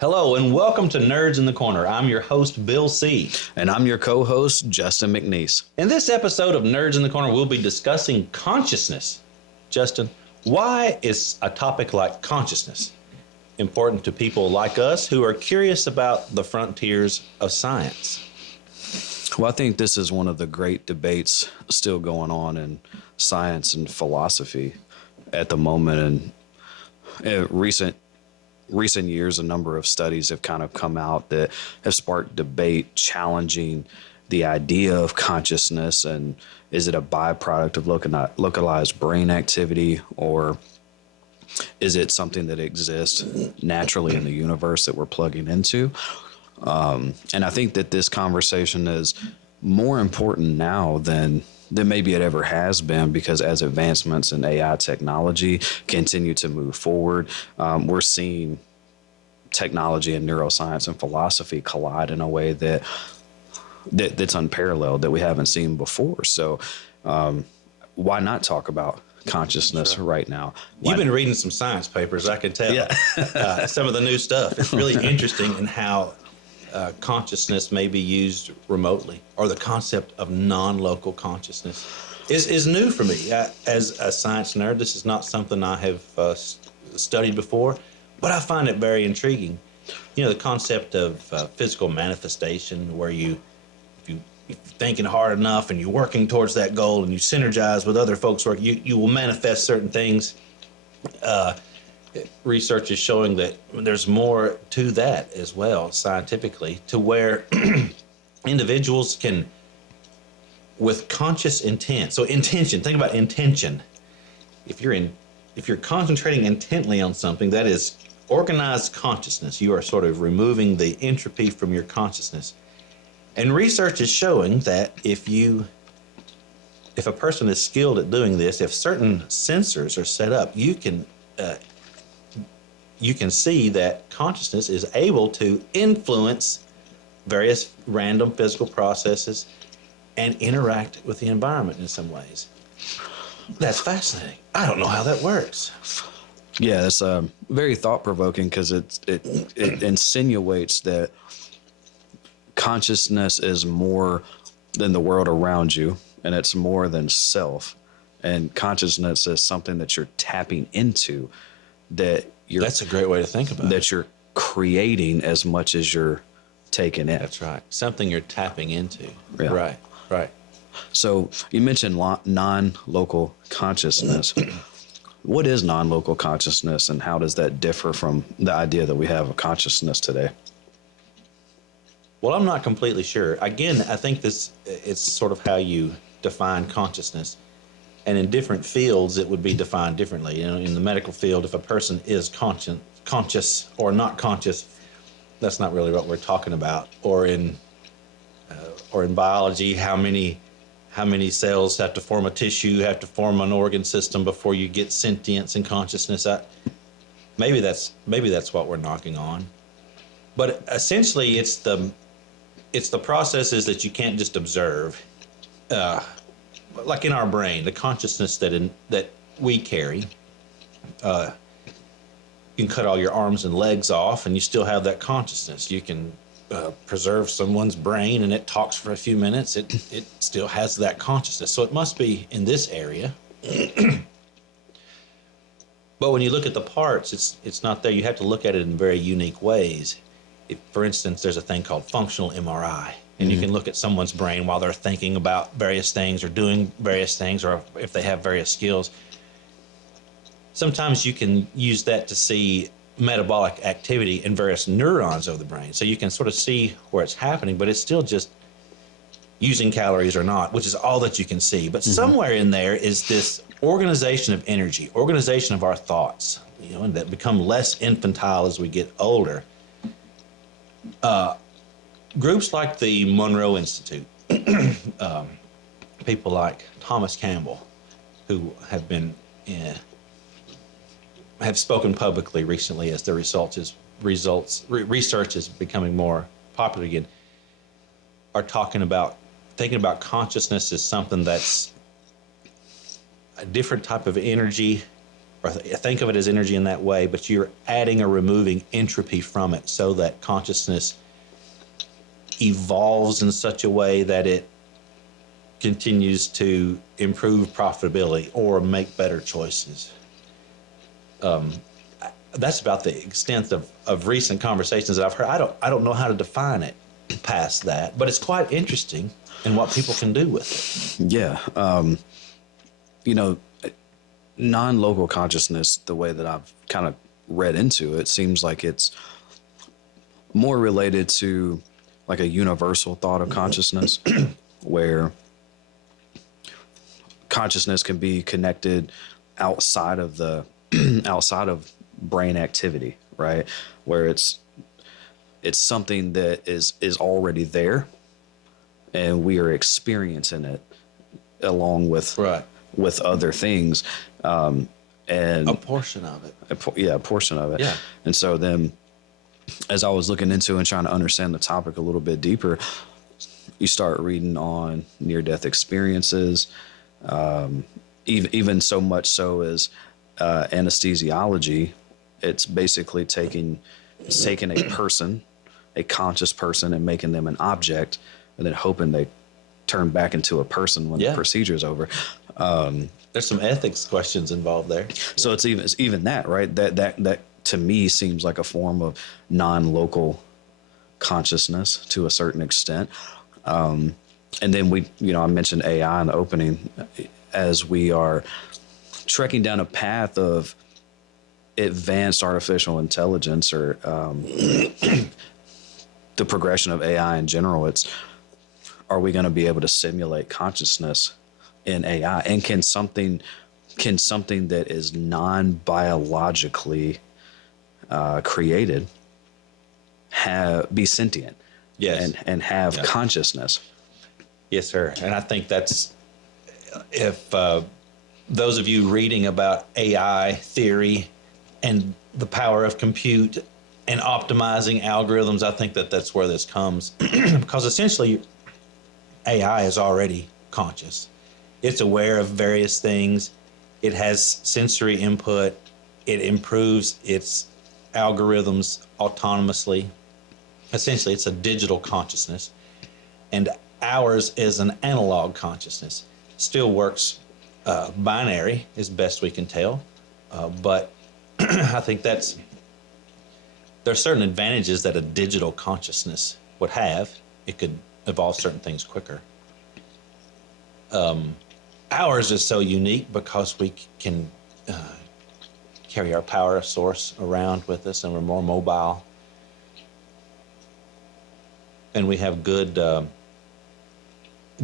Hello and welcome to Nerds in the Corner. I'm your host, Bill C. And I'm your co-host, Justin McNeese. In this episode of Nerds in the Corner, we'll be discussing consciousness. Justin, why is a topic like consciousness important to people like us who are curious about the frontiers of science? Well, I think this is one of the great debates still going on in science and philosophy at the moment. And in recent years, a number of studies have kind of come out that have sparked debate challenging the idea of consciousness, and is it a byproduct of localized brain activity, or is it something that exists naturally in the universe that we're plugging into? And I think that this conversation is more important now than maybe it ever has been, because as advancements in AI technology continue to move forward, we're seeing technology and neuroscience and philosophy collide in a way that's unparalleled, that we haven't seen before. So why not talk about consciousness right now? You've been reading some science papers, I can tell. Yeah. Some of the new stuff. It's really interesting in how consciousness may be used remotely, or the concept of non-local consciousness is new for me. As a science nerd, this is not something I have studied before, but I find it very intriguing. You know, the concept of physical manifestation, where if you're thinking hard enough and you're working towards that goal and you synergize with other folks' work, you will manifest certain things. Research is showing that there's more to that as well, scientifically, to where individuals can, with conscious intent. So intention, think about intention. If you're concentrating intently on something, that is organized consciousness. You are sort of removing the entropy from your consciousness. And research is showing that if a person is skilled at doing this, if certain sensors are set up, you can see that consciousness is able to influence various random physical processes and interact with the environment in some ways. That's fascinating. I don't know how that works. Yeah, it's very thought-provoking, because it insinuates that consciousness is more than the world around you, and it's more than self. And consciousness is something that you're tapping into, that's a great way to think about it. That you're creating as much as you're taking in. That's right. Something you're tapping into. Yeah. Right. So you mentioned non-local consciousness. What is non-local consciousness, and how does that differ from the idea that we have of consciousness today? Well, I'm not completely sure. Again, I think it's sort of how you define consciousness. And in different fields, it would be defined differently. You know, in the medical field, if a person is conscious or not conscious, that's not really what we're talking about. Or in biology, how many cells have to form a tissue, have to form an organ system before you get sentience and consciousness. Maybe that's what we're knocking on. But essentially, it's the processes that you can't just observe. Like in our brain, the consciousness that we carry. You can cut all your arms and legs off, and you still have that consciousness. You can preserve someone's brain, and it talks for a few minutes. It still has that consciousness. So it must be in this area. But when you look at the parts, it's not there. You have to look at it in very unique ways. For instance, there's a thing called functional MRI. And you can look at someone's brain while they're thinking about various things or doing various things, or if they have various skills. Sometimes you can use that to see metabolic activity in various neurons of the brain. So you can sort of see where it's happening, but it's still just using calories or not, which is all that you can see. But somewhere in there is this organization of energy, organization of our thoughts, and that become less infantile as we get older. Groups like the Monroe Institute, people like Thomas Campbell, who have spoken publicly recently as their research is becoming more popular again, are thinking about consciousness as something that's a different type of energy, or or think of it as energy in that way, but you're adding or removing entropy from it so that consciousness evolves in such a way that it continues to improve profitability or make better choices. That's about the extent of recent conversations that I've heard. I don't know how to define it past that, but it's quite interesting in what people can do with it. Yeah. You know, non-local consciousness, the way that I've kind of read into it, seems like it's more related to like a universal thought of consciousness where consciousness can be connected outside of the outside of brain activity, right? Where it's something that is already there and we are experiencing it along with Right. with other things, and A portion of it. a portion of it. Yeah. And so then as I was looking into and trying to understand the topic a little bit deeper, you start reading on near-death experiences, even so much so as anesthesiology. It's basically taking a person, a conscious person, and making them an object, and then hoping they turn back into a person when the procedure is over. There's some ethics questions involved there. So it's even that, right? That to me seems like a form of non-local consciousness to a certain extent. And then I mentioned AI in the opening. As we are trekking down a path of advanced artificial intelligence, or the progression of AI in general, are we going to be able to simulate consciousness in AI? And can something that is non-biologically created be sentient? Yes. And have consciousness? Yes, sir. And I think that's, if those of you reading about AI theory and the power of compute and optimizing algorithms, I think that's where this comes. Because essentially AI is already conscious. It's aware of various things. It has sensory input. It improves its algorithms autonomously. Essentially, it's a digital consciousness. And ours is an analog consciousness. Still works binary, as best we can tell. But I think there are certain advantages that a digital consciousness would have. It could evolve certain things quicker. Ours is so unique because we can carry our power source around with us, and we're more mobile. And we have good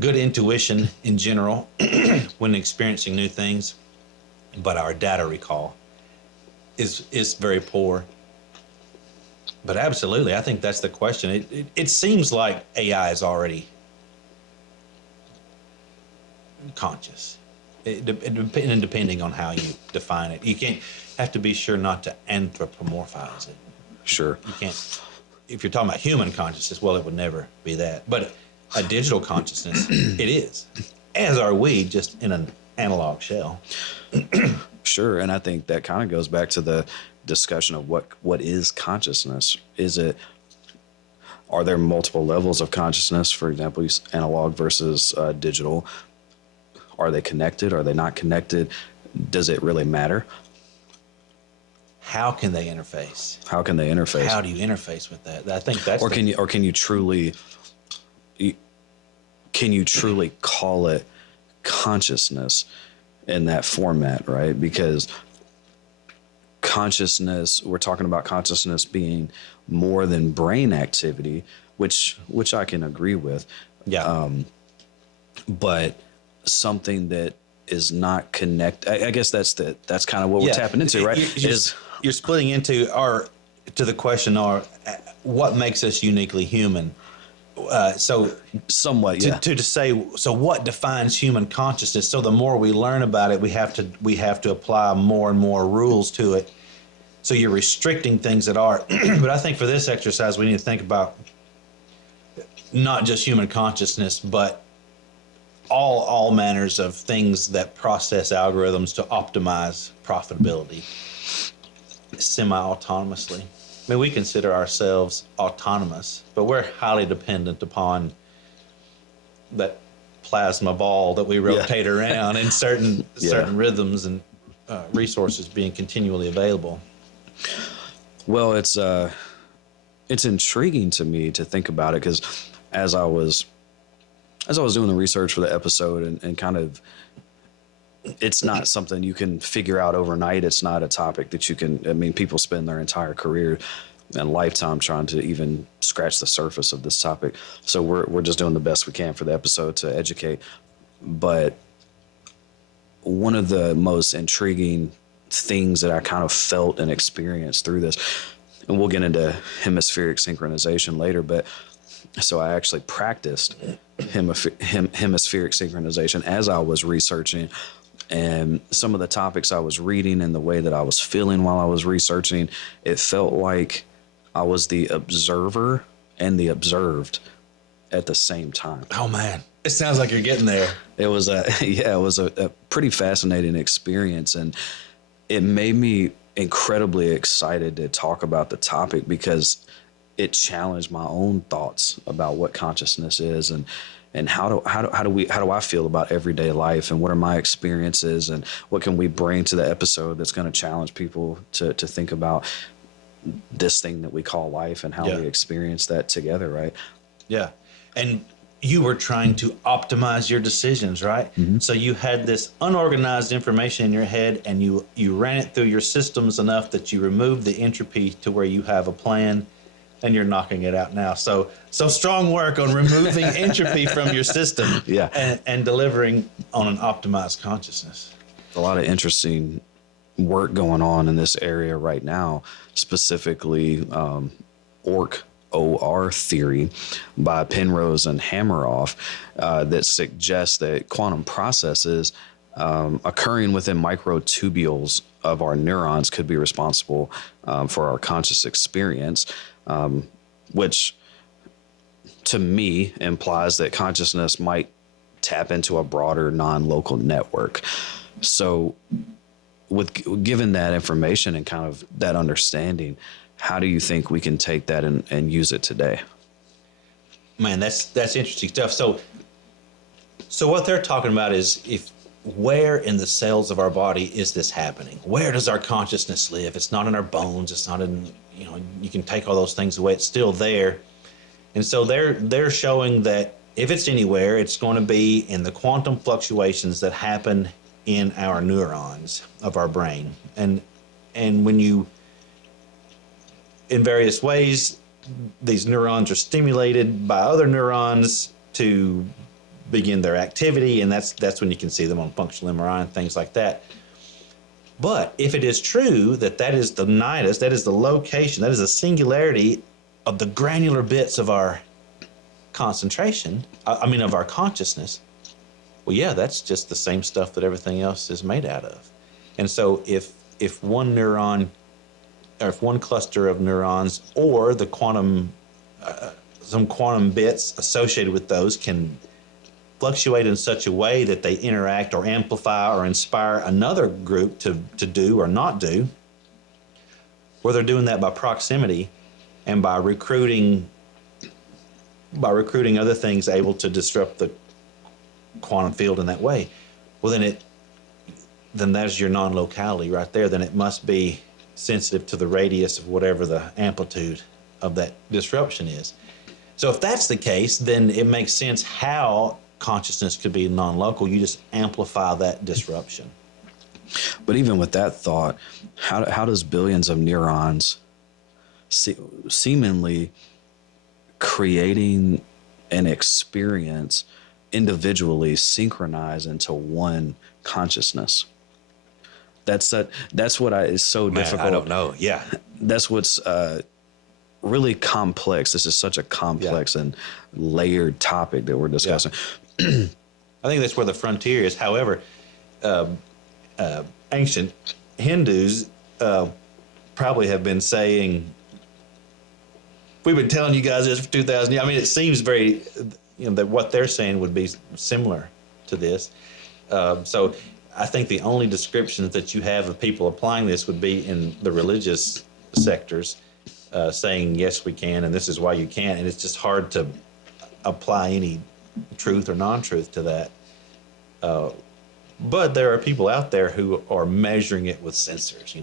intuition in general when experiencing new things, but our data recall is very poor. But absolutely, I think that's the question. It seems like AI is already conscious, depending on how you define it. You can't have to be sure not to anthropomorphize it. Sure. You can't. If you're talking about human consciousness, well, it would never be that. But a digital consciousness, it is. As are we, just in an analog shell. Sure. And I think that kind of goes back to the discussion of what is consciousness. Are there multiple levels of consciousness? For example, analog versus digital. Are they connected? Are they not connected? Does it really matter? How can they interface? How can they interface? How do you interface with that? I think that's can you truly call it consciousness in that format, right? Because consciousness, we're talking about consciousness being more than brain activity, which I can agree with. Yeah. But something that is not connect. I guess that's kind of what we're tapping into, right? You're splitting into to the question, what makes us uniquely human? So somewhat, yeah. To say, so what defines human consciousness? So the more we learn about it, we have to apply more and more rules to it. So you're restricting things that are. But I think for this exercise, we need to think about not just human consciousness, but all manners of things that process algorithms to optimize profitability semi-autonomously. I mean, we consider ourselves autonomous, but we're highly dependent upon that plasma ball that we rotate around in certain rhythms and resources being continually available. Well, it's intriguing to me to think about it, because as I was doing the research for the episode and kind of, it's not something you can figure out overnight. It's not a topic that you can, I mean, people spend their entire career and lifetime trying to even scratch the surface of this topic. So we're just doing the best we can for the episode to educate. But one of the most intriguing things that I kind of felt and experienced through this, and we'll get into hemispheric synchronization later, but so I actually practiced hemispheric synchronization as I was researching, and some of the topics I was reading and the way that I was feeling while I was researching, it felt like I was the observer and the observed at the same time. Oh man, it sounds like you're getting there. It was a pretty fascinating experience, and it made me incredibly excited to talk about the topic because it challenged my own thoughts about what consciousness is and how do I feel about everyday life, and what are my experiences, and what can we bring to the episode that's going to challenge people to think about this thing that we call life and how we experience that together, right? Yeah. And you were trying to optimize your decisions, right? Mm-hmm. So you had this unorganized information in your head, and you ran it through your systems enough that you removed the entropy to where you have a plan, and you're knocking it out now. So strong work on removing entropy from your system, and delivering on an optimized consciousness. A lot of interesting work going on in this area right now, specifically OR theory by Penrose and Hameroff, that suggests that quantum processes occurring within microtubules of our neurons could be responsible for our conscious experience, which to me implies that consciousness might tap into a broader non-local network. So given that information and kind of that understanding, how do you think we can take that and use it today? Man, that's interesting stuff. So what they're talking about is where in the cells of our body is this happening? Where does our consciousness live? It's not in our bones. It's not in, you can take all those things away. It's still there. And so they're showing that if it's anywhere, it's going to be in the quantum fluctuations that happen in our neurons of our brain. And when you, in various ways, these neurons are stimulated by other neurons to begin their activity, and that's when you can see them on functional MRI and things like that. But if it is true that is the nidus, that is the location, that is the singularity of the granular bits of our concentration, of our consciousness, well, yeah, that's just the same stuff that everything else is made out of. And so if one neuron, or if one cluster of neurons, or the some quantum bits associated with those can fluctuate in such a way that they interact or amplify or inspire another group to do or not do, where they're doing that by proximity and by recruiting other things able to disrupt the quantum field in that way, well, then that's your non-locality right there. Then it must be sensitive to the radius of whatever the amplitude of that disruption is. So if that's the case, then it makes sense how consciousness could be non-local. You just amplify that disruption. But even with that thought, how does billions of neurons seemingly creating an experience individually synchronize into one consciousness? That's what is so difficult. I don't know. Yeah. That's what's really complex. This is such a complex and layered topic that we're discussing. Yeah. I think that's where the frontier is. However, ancient Hindus probably have been saying, we've been telling you guys this for 2,000 years. I mean, it seems very, that what they're saying would be similar. to this. So I think the only descriptions that you have of people applying this would be in the religious sectors, saying, yes, we can, and this is why you can't. And it's just hard to apply any truth or non-truth to that. But there are people out there who are measuring it with sensors.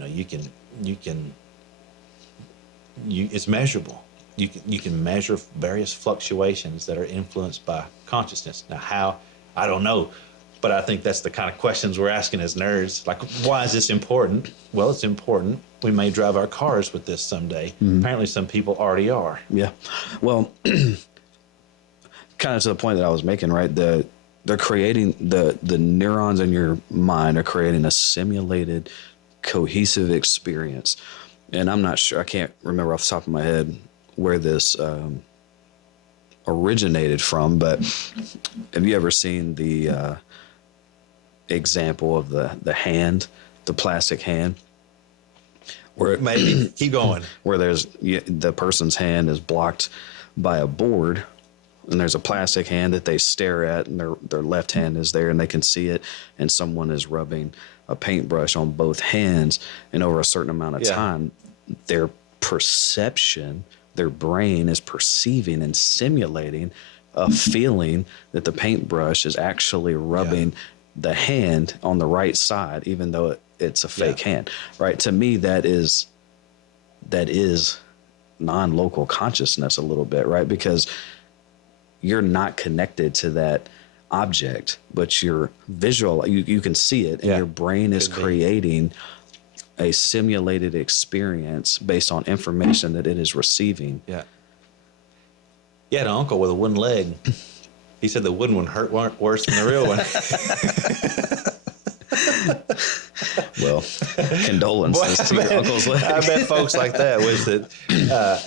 It's measurable. You can measure various fluctuations that are influenced by consciousness. Now, how? I don't know. But I think that's the kind of questions we're asking as nerds. Like, why is this important? Well, it's important. We may drive our cars with this someday. Apparently, some people already are. Yeah. Well, kind of to the point that I was making, right? They're creating the neurons in your mind are creating a simulated, cohesive experience. And I'm not sure, I can't remember off the top of my head where this originated from, but have you ever seen the example of the hand, the plastic hand? Where Maybe. Keep going. where the person's hand is blocked by a board, and there's a plastic hand that they stare at, and their left hand is there and they can see it, and someone is rubbing a paintbrush on both hands, and over a certain amount of time, their perception, their brain is perceiving and simulating a feeling that the paintbrush is actually rubbing the hand on the right side, even though it's a fake hand, right? To me, that is non-local consciousness a little bit, right? Because you're not connected to that object, but you're visual. You can see it, and your brain is creating a simulated experience based on information that it is receiving. Yeah. You had an uncle with a wooden leg. He said the wooden one hurt worse than the real one. Well, condolences to your uncle's leg. I bet folks like that was that,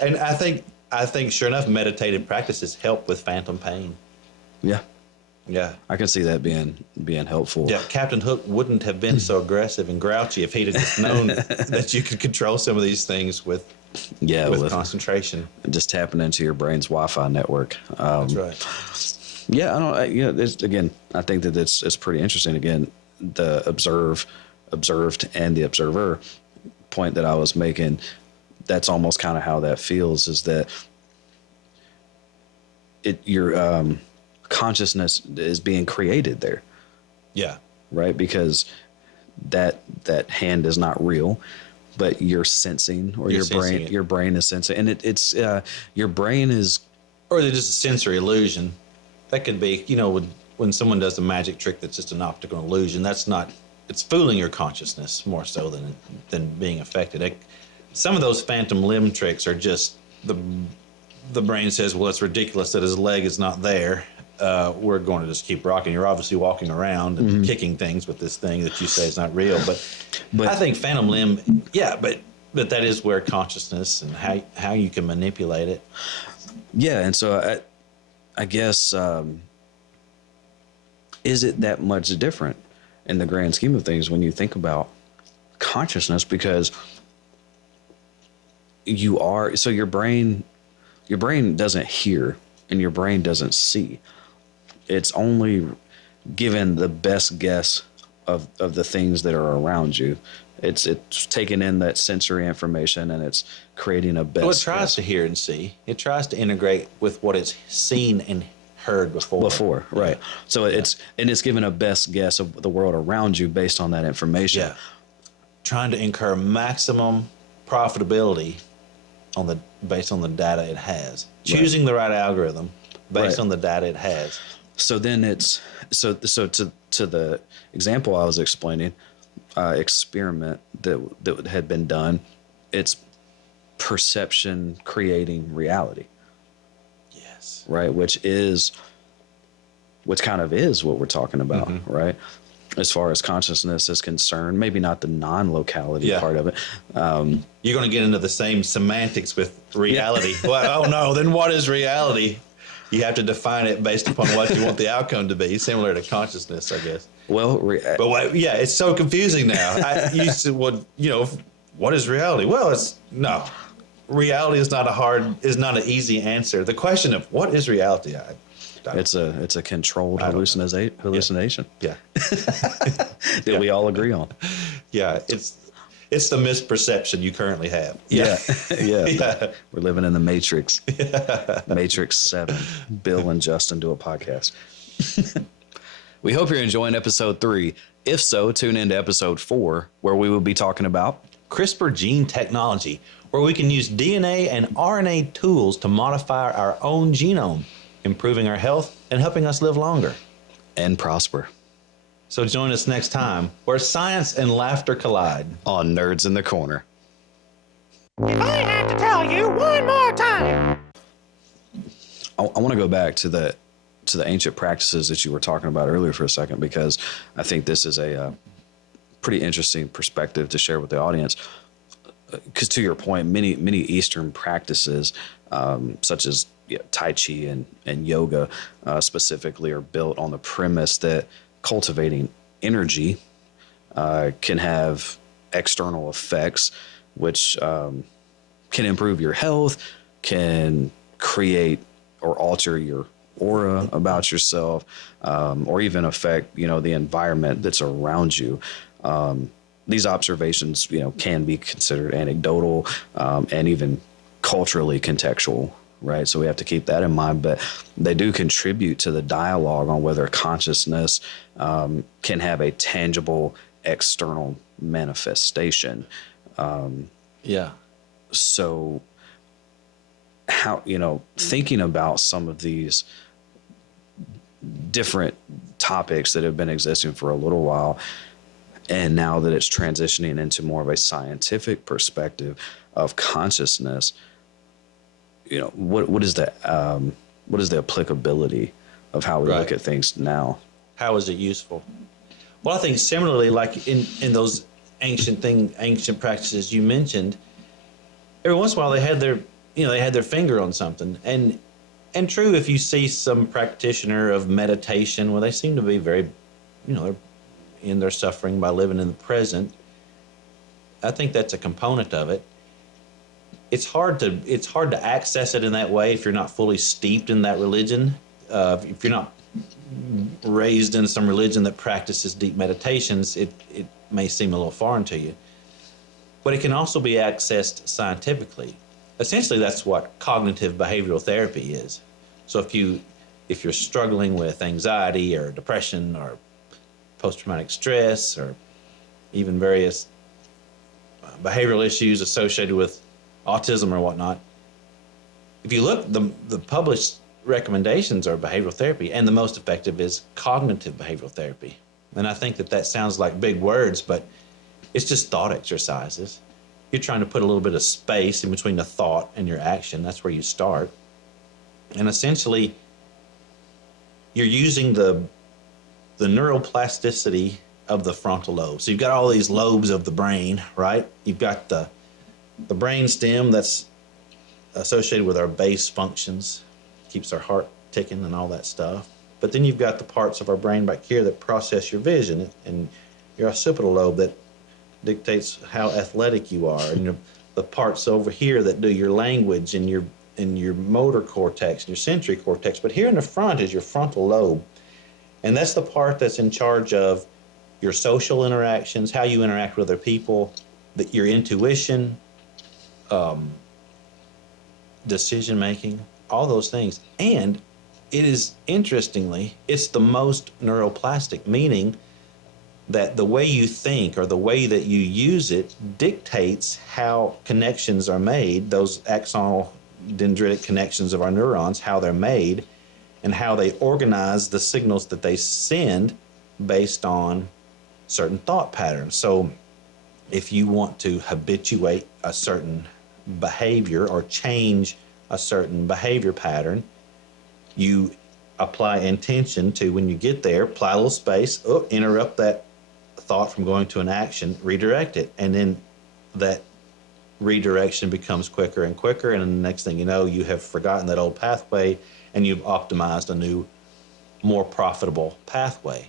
and I think sure enough, meditative practices help with phantom pain. Yeah, Yeah. I can see that being helpful. Yeah, Captain Hook wouldn't have been so aggressive and grouchy if he'd have just known that you could control some of these things with concentration. Just tapping into your brain's Wi-Fi network. That's right. Yeah, I think that it's pretty interesting. Again, the observed and the observer point that I was making, that's almost kind of how that feels, is that your consciousness is being created there. Yeah. Right? Because that hand is not real, but you're sensing, or your brain is sensing, and it's your brain is, or is it just a sensory illusion? That could be, when someone does a magic trick that's just an optical illusion, it's fooling your consciousness more so than being affected. Some of those phantom limb tricks are just the brain says, well, it's ridiculous that his leg is not there. We're going to just keep rocking. You're obviously walking around and kicking things with this thing that you say is not real. But I think phantom limb, but that is where consciousness and how you can manipulate it. Yeah, and so I guess, is it that much different in the grand scheme of things when you think about consciousness? Because your brain doesn't hear and your brain doesn't see. It's only given the best guess of the things that are around you. It's taking in that sensory information and it's creating a best. Well, it tries to hear and see. It tries to integrate with what it's seen and heard before. Right. So it's given a best guess of the world around you based on that information. Yeah. Trying to incur maximum profitability based on the data it has. Choosing the right algorithm based on the data it has. So then to the example I was explaining, experiment that had been done, it's perception creating reality. Yes. Right, which kind of is what we're talking about, right? As far as consciousness is concerned, maybe not the non-locality part of it. You're going to get into the same semantics with reality. Well, oh no, then what is reality? You have to define it based upon what you want the outcome to be, similar to consciousness, I guess. Well, it's so confusing now. I used to, what is reality? Well, reality is not an easy answer. The question of what is reality? It's a controlled I don't know. hallucination Yeah. that we all agree on. Yeah. It's the misperception you currently have. Yeah. Yeah. Yeah. We're living in the Matrix. Matrix 7. Bill and Justin do a podcast. We hope you're enjoying episode 3. If so, tune into episode 4, where we will be talking about CRISPR gene technology, where we can use DNA and RNA tools to modify our own genome, improving our health and helping us live longer. and prosper So join us next time where science and laughter collide. on Nerds in the Corner. If I had to tell you one more time. I want to go back to the ancient practices that you were talking about earlier for a second, because I think this is a pretty interesting perspective to share with the audience. Because to your point, many Eastern practices, such as Tai Chi and yoga specifically, are built on the premise that cultivating energy can have external effects, which can improve your health, can create or alter your aura about yourself, or even affect the environment that's around you. These observations can be considered anecdotal and even culturally contextual, right? So we have to keep that in mind, but they do contribute to the dialogue on whether consciousness can have a tangible external manifestation. Yeah. So how, thinking about some of these different topics that have been existing for a little while, and now that it's transitioning into more of a scientific perspective of consciousness, what is the applicability of how we look at things now? How is it useful? Well, I think similarly, like in those ancient practices you mentioned, every once in a while they had their finger on something. And true, if you see some practitioner of meditation, well, they seem to be very, they're in their suffering by living in the present. I think that's a component of it. It's hard to access it in that way if you're not fully steeped in that religion. If you're not raised in some religion that practices deep meditations, it may seem a little foreign to you. But it can also be accessed scientifically. Essentially, that's what cognitive behavioral therapy is. So if you're struggling with anxiety or depression or post-traumatic stress or even various behavioral issues associated with autism or whatnot, if you look, the published recommendations are behavioral therapy, and the most effective is cognitive behavioral therapy. And I think that sounds like big words, but it's just thought exercises. You're trying to put a little bit of space in between the thought and your action. That's where you start. And essentially, you're using the neuroplasticity of the frontal lobe. So you've got all these lobes of the brain, right? You've got the brain stem that's associated with our base functions, keeps our heart ticking and all that stuff. But then you've got the parts of our brain back here that process your vision, and your occipital lobe that dictates how athletic you are, and the parts over here that do your language and your motor cortex and your sensory cortex. But here in the front is your frontal lobe, and that's the part that's in charge of your social interactions, how you interact with other people, your intuition, decision making, all those things. And it is, interestingly, it's the most neuroplastic, meaning that the way you think or the way that you use it dictates how connections are made, those axonal dendritic connections of our neurons, how they're made, and how they organize the signals that they send based on certain thought patterns. So if you want to habituate a certain behavior or change a certain behavior pattern, you apply intention to, when you get there, apply a little space, interrupt that thought from going to an action, redirect it, and then that redirection becomes quicker and quicker, and then the next thing you know, you have forgotten that old pathway and you've optimized a new, more profitable pathway.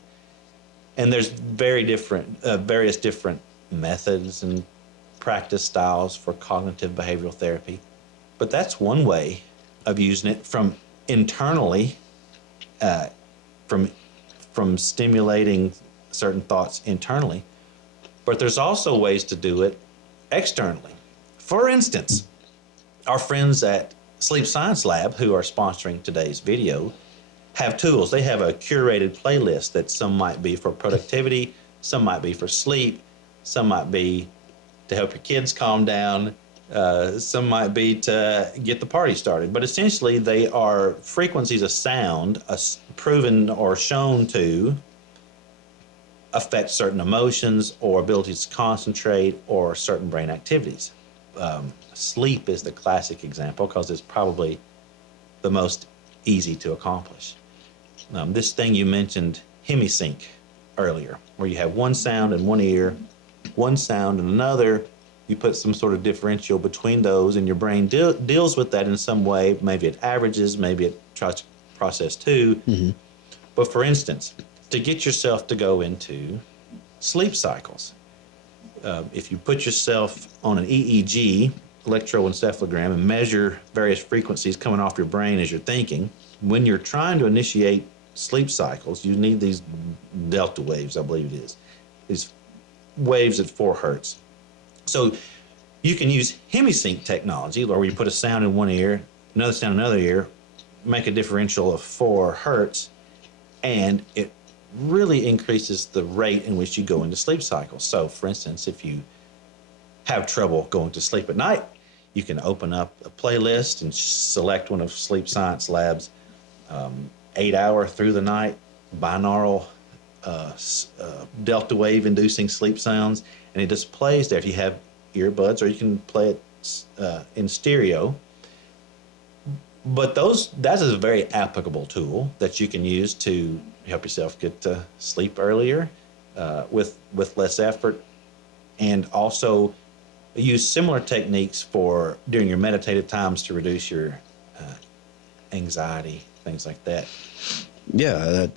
And there's various different methods and practice styles for cognitive behavioral therapy, but that's one way of using it from internally from stimulating certain thoughts internally. But there's also ways to do it externally. For instance, our friends at Sleep Science Lab, who are sponsoring today's video, have tools. They have a curated playlist that some might be for productivity, some might be for sleep, some might be to help your kids calm down, some might be to get the party started. But essentially, they are frequencies of sound proven or shown to affect certain emotions or abilities to concentrate or certain brain activities. Sleep is the classic example because it's probably the most easy to accomplish. This thing you mentioned, Hemi-Sync, earlier, where you have one sound in one ear, one sound in another, you put some sort of differential between those, and your brain deals with that in some way. Maybe it averages, maybe it tries to process two. Mm-hmm. But for instance, to get yourself to go into sleep cycles, if you put yourself on an EEG, electroencephalogram, and measure various frequencies coming off your brain as you're thinking, when you're trying to initiate sleep cycles, you need these delta waves, I believe it is, these waves at 4 hertz. So you can use Hemi-Sync technology, where you put a sound in one ear, another sound in another ear, make a differential of 4 hertz, and it really increases the rate in which you go into sleep cycles. So, for instance, if you have trouble going to sleep at night, you can open up a playlist and select one of Sleep Science Lab's 8-hour through the night binaural delta wave inducing sleep sounds, and it just plays there. If you have earbuds, or you can play it in stereo. But that is a very applicable tool that you can use to help yourself get to sleep earlier with less effort, and also use similar techniques for during your meditative times to reduce your anxiety, things like that. Yeah,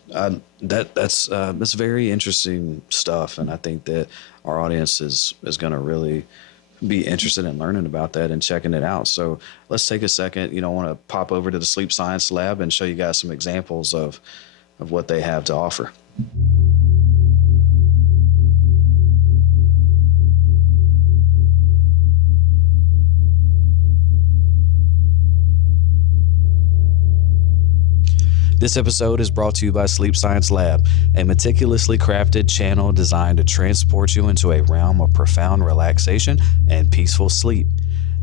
that's very interesting stuff, and I think that our audience is going to really be interested in learning about that and checking it out. So let's take a second. I want to pop over to the Sleep Science Lab and show you guys some examples of what they have to offer. This episode is brought to you by Sleep Science Lab, a meticulously crafted channel designed to transport you into a realm of profound relaxation and peaceful sleep.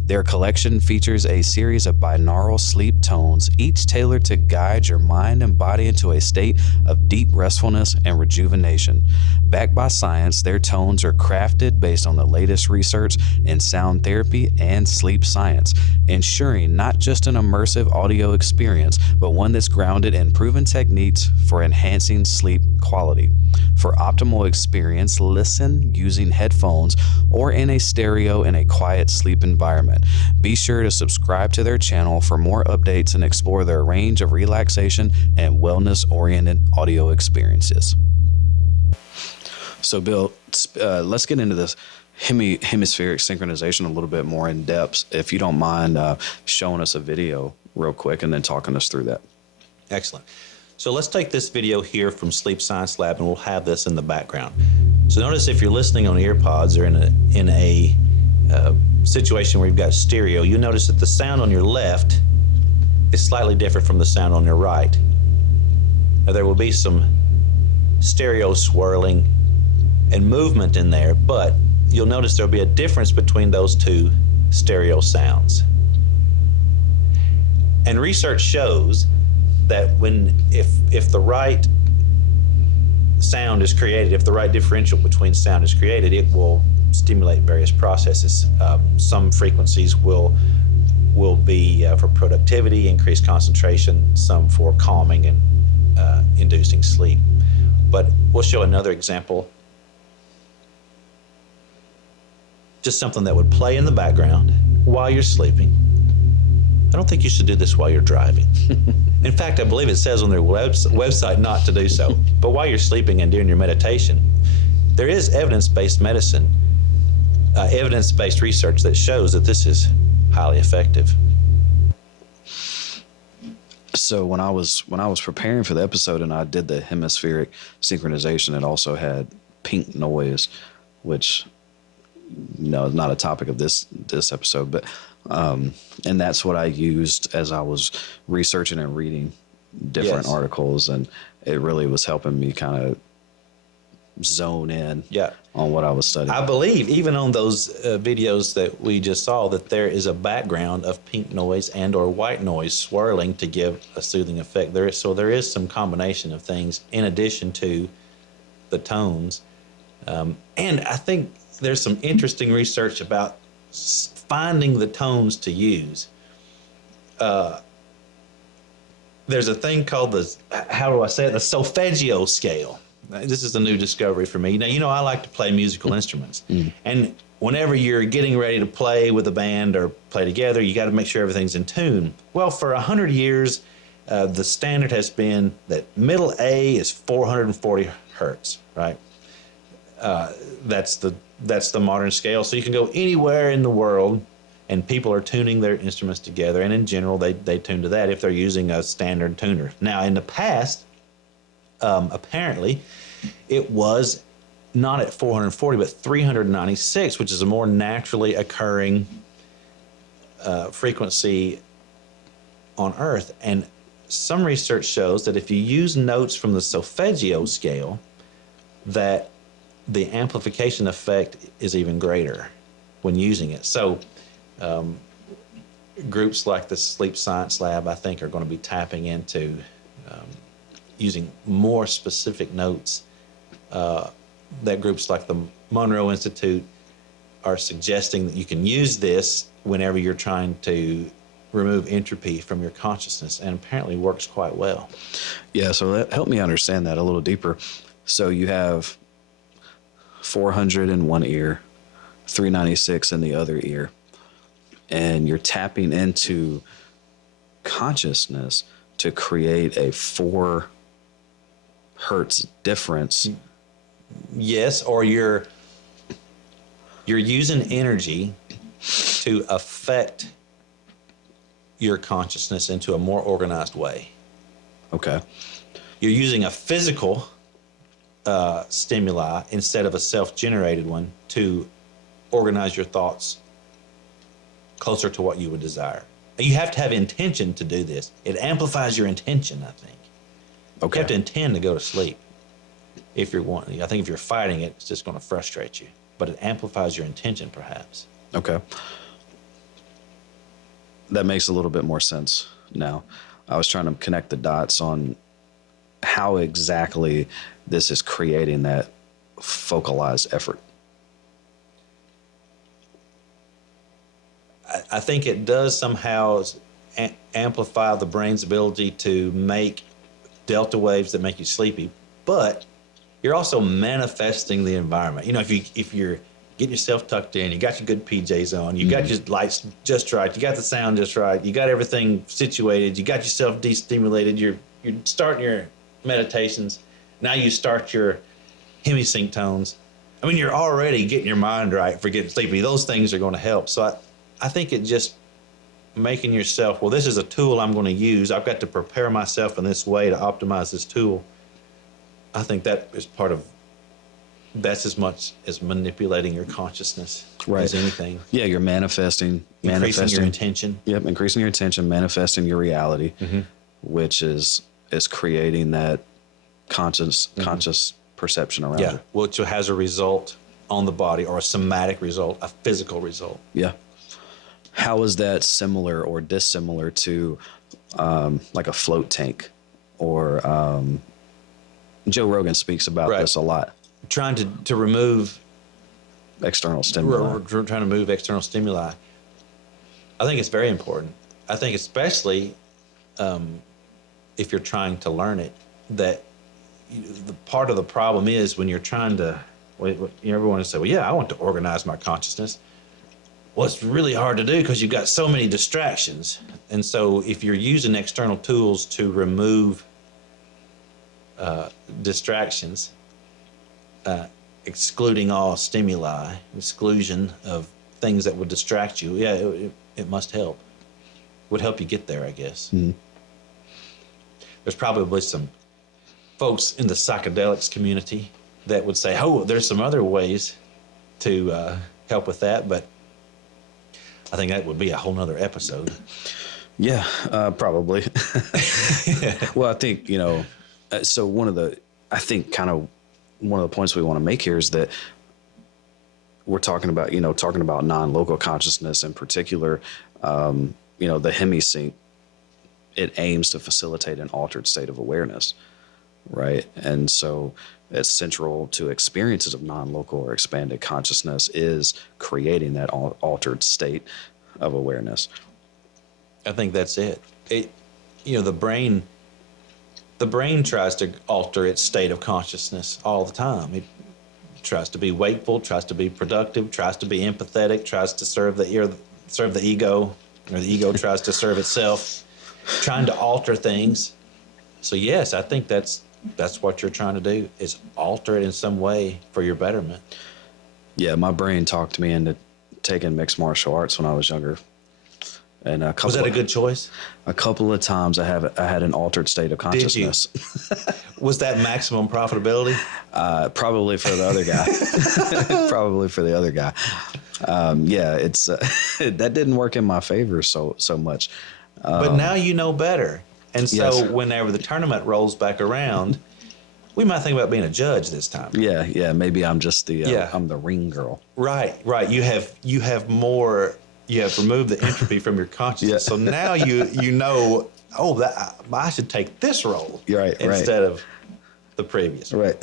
Their collection features a series of binaural sleep tones, each tailored to guide your mind and body into a state of deep restfulness and rejuvenation. Backed by science, their tones are crafted based on the latest research in sound therapy and sleep science, ensuring not just an immersive audio experience, but one that's grounded in proven techniques for enhancing sleep quality. For optimal experience, listen using headphones or in a stereo in a quiet sleep environment. Be sure to subscribe to their channel for more updates and explore their range of relaxation and wellness-oriented audio experiences. So, Bill, let's get into this hemispheric synchronization a little bit more in depth, if you don't mind showing us a video real quick and then talking us through that. Excellent. So let's take this video here from Sleep Science Lab, and we'll have this in the background. So notice if you're listening on earpods or in a situation where you've got stereo, you notice that the sound on your left is slightly different from the sound on your right. Now, there will be some stereo swirling and movement in there, but you'll notice there'll be a difference between those two stereo sounds. And research shows that if the right sound is created, if the right differential between sound is created, it will stimulate various processes. Some frequencies will be for productivity, increased concentration, some for calming and inducing sleep. But we'll show another example. Just something that would play in the background while you're sleeping. I don't think you should do this while you're driving. In fact, I believe it says on their website not to do so. But while you're sleeping and during your meditation, there is evidence-based medicine, evidence-based research that shows that this is highly effective. So when I was preparing for the episode and I did the hemispheric synchronization, it also had pink noise, which is not a topic of this episode, but and that's what I used as I was researching and reading different Yes. articles, and it really was helping me kind of zone in Yeah. on what I was studying. I believe even on those videos that we just saw that there is a background of pink noise and or white noise swirling to give a soothing effect. There is some combination of things in addition to the tones. And I think there's some interesting research about finding the tones to use. There's a thing called the solfeggio scale. This is a new discovery for me. Now, I like to play musical instruments. And whenever you're getting ready to play with a band or play together, you got to make sure everything's in tune. Well, for 100 years, the standard has been that middle A is 440 hertz, right? That's the modern scale. So you can go anywhere in the world and people are tuning their instruments together. And in general, they tune to that if they're using a standard tuner. Now, in the past, apparently, it was not at 440, but 396, which is a more naturally occurring frequency on Earth. And some research shows that if you use notes from the solfeggio scale, that the amplification effect is even greater when using it. So groups like the Sleep Science Lab, I think, are going to be tapping into using more specific notes that groups like the Monroe Institute are suggesting that you can use this whenever you're trying to remove entropy from your consciousness, and apparently works quite well. Yeah, so that helped me understand that a little deeper. So you have 400 in one ear, 396 in the other ear, and you're tapping into consciousness to create a 4 hertz difference. Yes, or you're using energy to affect your consciousness into a more organized way. Okay. You're using a physical stimuli instead of a self-generated one to organize your thoughts closer to what you would desire. You have to have intention to do this. It amplifies your intention, I think. Okay. You have to intend to go to sleep. If you're wanting, I think if you're fighting it, it's just going to frustrate you. But it amplifies your intention, perhaps. Okay. That makes a little bit more sense now. I was trying to connect the dots on how exactly this is creating that focalized effort. I think it does somehow amplify the brain's ability to make delta waves that make you sleepy, but you're also manifesting the environment. If you're getting yourself tucked in, you got your good PJs on, you got your lights just right, you got the sound just right, you got everything situated, you got yourself destimulated, you're starting your meditations, now you start your Hemi-Sync tones. I mean, you're already getting your mind right for getting sleepy. Those things are going to help. So I think it just making yourself, well, this is a tool I'm going to use. I've got to prepare myself in this way to optimize this tool. I think that is that's as much as manipulating your consciousness as anything. Yeah, you're manifesting Increasing your intention. Yep, increasing your intention, manifesting your reality, which is creating that conscious perception around it. Which has a result on the body, or a somatic result, a physical result. Yeah. How is that similar or dissimilar to like a float tank? Or Joe Rogan speaks about this a lot. Trying to remove external stimuli. Trying to move external stimuli. I think it's very important. I think especially if you're trying to learn it, that the part of the problem is when you're trying to, everyone will say, well, yeah, I want to organize my consciousness. Well, it's really hard to do because you've got so many distractions. And so if you're using external tools to remove distractions, excluding all stimuli, exclusion of things that would distract you, it must help. Would help you get there, I guess. there's probably some folks in the psychedelics community that would say, oh, there's some other ways to help with that, but I think that would be a whole nother episode. Yeah, probably. Well, I think, so one of the points we want to make here is that we're talking about non-local consciousness in particular, the Hemi-Sync, it aims to facilitate an altered state of awareness, right? And so it's central to experiences of non-local or expanded consciousness is creating that altered state of awareness. I think that's it. The brain tries to alter its state of consciousness all the time. It tries to be wakeful, tries to be productive, tries to be empathetic, tries to serve the ego, or the ego tries to serve itself, trying to alter things. So yes, I think that's what you're trying to do, is alter it in some way for your betterment. Yeah, my brain talked me into taking mixed martial arts when I was younger. And was that a good choice? A couple of times I had an altered state of consciousness. Did you? Was that maximum profitability? Probably for the other guy. Probably for the other guy. It's that didn't work in my favor so much. But now you know better. And so yes. Whenever the tournament rolls back around, we might think about being a judge this time. Yeah. Maybe I'm just I'm the ring girl. Right. You have removed the entropy from your consciousness. Yeah. So now you know, I should take this role instead of the previous. Right.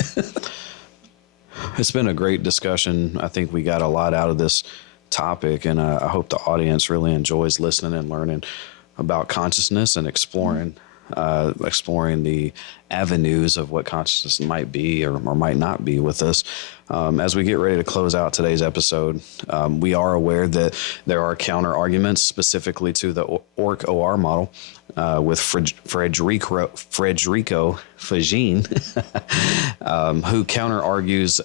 It's been a great discussion. I think we got a lot out of this topic, and I hope the audience really enjoys listening and learning about consciousness and exploring the avenues of what consciousness might be or might not be with us. As we get ready to close out today's episode, we are aware that there are counter arguments specifically to the ORC-OR model with Federico Fagin, who counter argues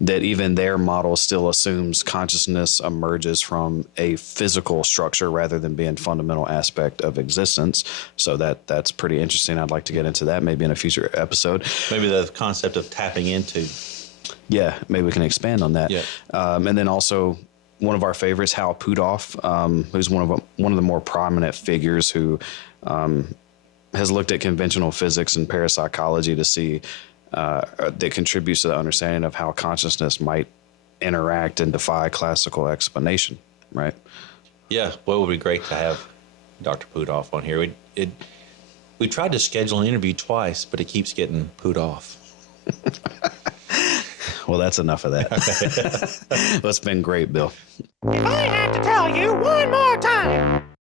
that even their model still assumes consciousness emerges from a physical structure rather than being a fundamental aspect of existence. So that's pretty interesting. I'd like to get into that maybe in a future episode. Maybe the concept of tapping into. Yeah, maybe we can expand on that. Yeah. And then also one of our favorites, Hal Puthoff, who's one of the more prominent figures who has looked at conventional physics and parapsychology to see that contributes to the understanding of how consciousness might interact and defy classical explanation, right? Yeah, well, it would be great to have Dr. Puthoff on here. We tried to schedule an interview twice, but it keeps getting put off. Well, that's enough of that. Well, it's been great, Bill. If I have to tell you one more